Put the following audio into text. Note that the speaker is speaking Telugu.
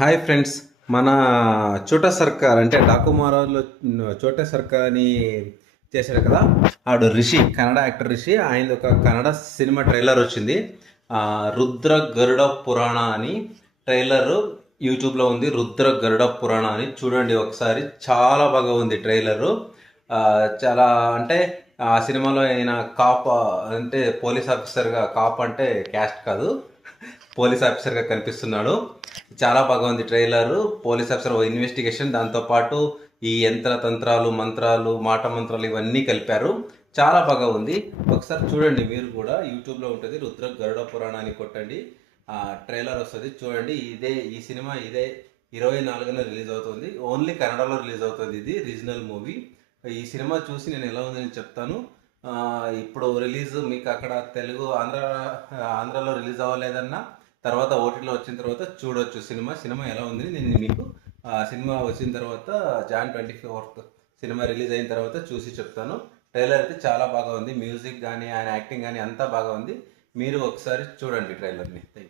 Hi friends. మన చోటా సర్కార్ అంటే డాకుమారాలో చోటా సర్కార్ అని చేశాడు కదా. ఆడు రిషి, కన్నడ యాక్టర్ రిషి. ఆయన ఒక కన్నడ సినిమా ట్రైలర్ వచ్చింది. రుద్ర గరుడ పురాణ అని ట్రైలర్ యూట్యూబ్లో ఉంది. రుద్ర గరుడ పురాణ అని చూడండి ఒకసారి. చాలా బాగా ఉంది ట్రైలరు. చాలా అంటే ఆ సినిమాలో ఆయన కాప్ అంటే పోలీస్ ఆఫీసర్గా, కాప్ అంటే క్యాస్ట్ కాదు, పోలీస్ ఆఫీసర్గా కనిపిస్తున్నాడు. చాలా బాగా ఉంది ట్రైలర్. పోలీస్ ఆఫీసర్ ఇన్వెస్టిగేషన్, దాంతోపాటు ఈ యంత్ర తంత్రాలు, మంత్రాలు, మాట మంత్రాలు ఇవన్నీ కలిపారు. చాలా బాగా ఉంది. ఒకసారి చూడండి మీరు కూడా. యూట్యూబ్లో ఉంటుంది, రుద్ర గరుడ పురాణాన్ని కొట్టండి, ట్రైలర్ వస్తుంది చూడండి. ఈ సినిమా 24న రిలీజ్ అవుతుంది. ఓన్లీ కన్నడలో రిలీజ్ అవుతుంది. ఇది రీజనల్ మూవీ. ఈ సినిమా చూసి నేను ఎలా ఉందని చెప్తాను. ఇప్పుడు రిలీజ్ మీకు అక్కడ తెలుగు ఆంధ్రాలో రిలీజ్ అవ్వలేదన్నా తర్వాత ఓటీటీలో వచ్చిన తర్వాత చూడొచ్చు. సినిమా ఎలా ఉంది నేను మీకు సినిమా వచ్చిన తర్వాత జాన్ 24th సినిమా రిలీజ్ అయిన తర్వాత చూసి చెప్తాను. ట్రైలర్ అయితే చాలా బాగా ఉంది. మ్యూజిక్ కానీ ఆయన యాక్టింగ్ కానీ అంతా బాగా ఉంది. మీరు ఒకసారి చూడండి ట్రైలర్ని. Thank you.